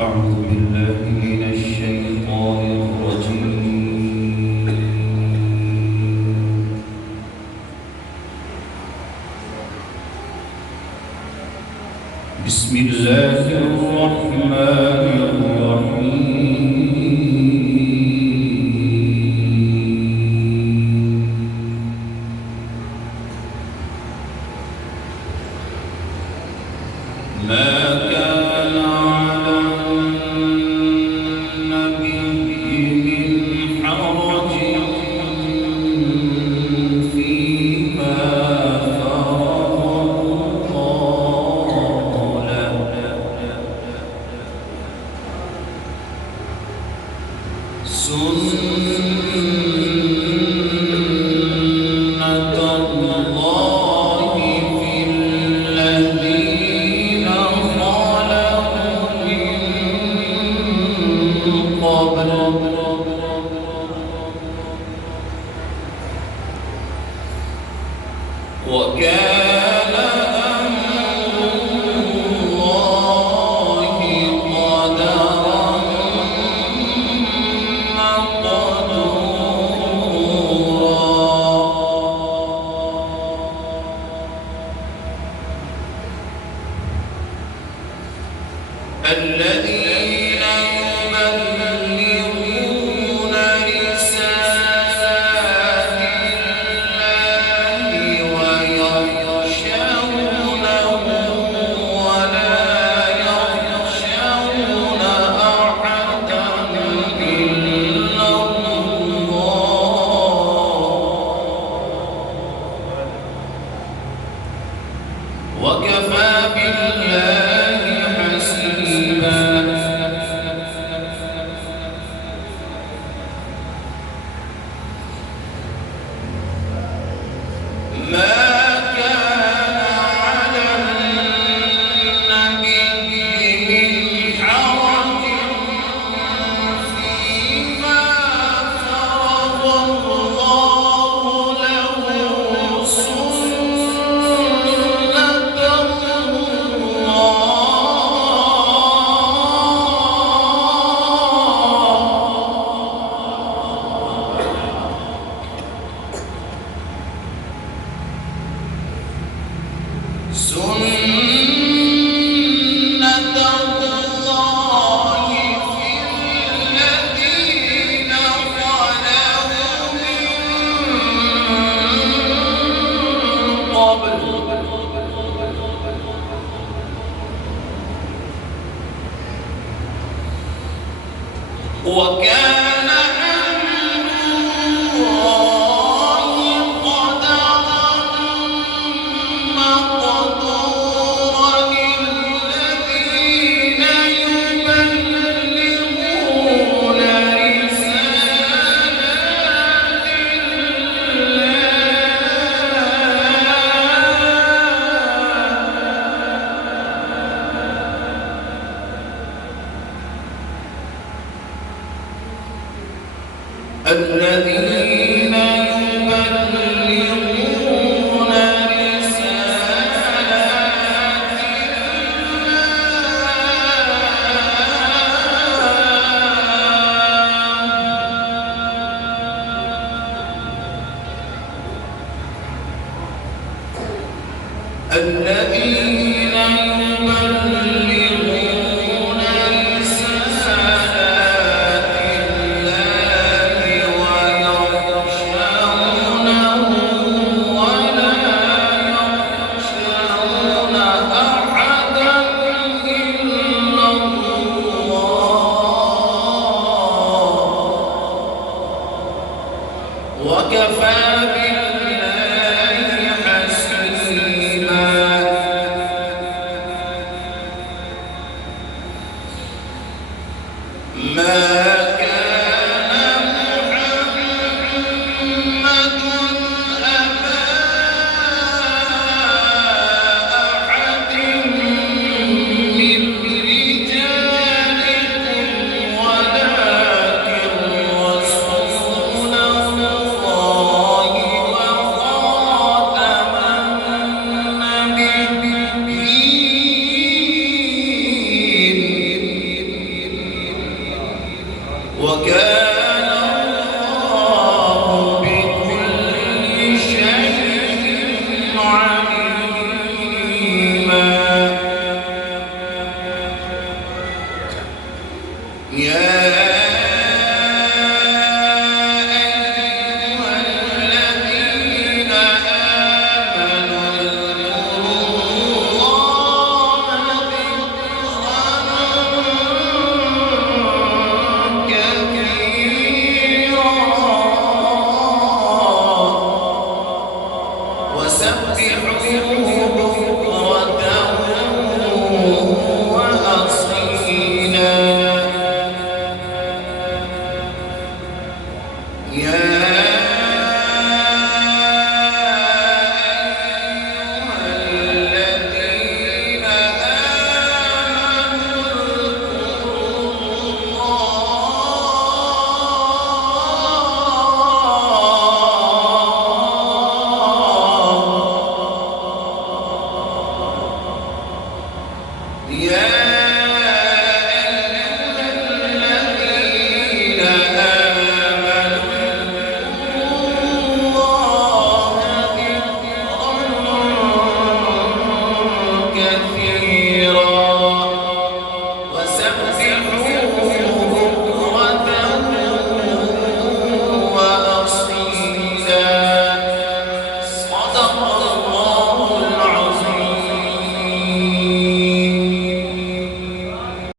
أعوذ بالله من الشيطان الرجيم. بسم الله الرحمن الرحيم. ما كان على النبي من حرج فيما فرض الله له، سنة الله في الذين خلقوا من قبل، وكان أمر الله قدرا مقدورا. الذين يبلغون رسالات الله ويخشونه ولا يخشون أحدا إلا الله، وكفى بالله حسيبا. ما كان على النبي من حرج فيما فرض الله له، سنة الله في الذين خلوا من قبل، وكان أمر الله قدرا مقدورا. الذين يبلغون رسالات الله، الذين يبلغون رسالات الله، الذين يبلغون رسالات الله ويخشونه ولا يخشون أحدا إلا الله، وكفى بالله حسيبا. ما كان محمد أبا أحد من رجالكم ولكن رسول الله يا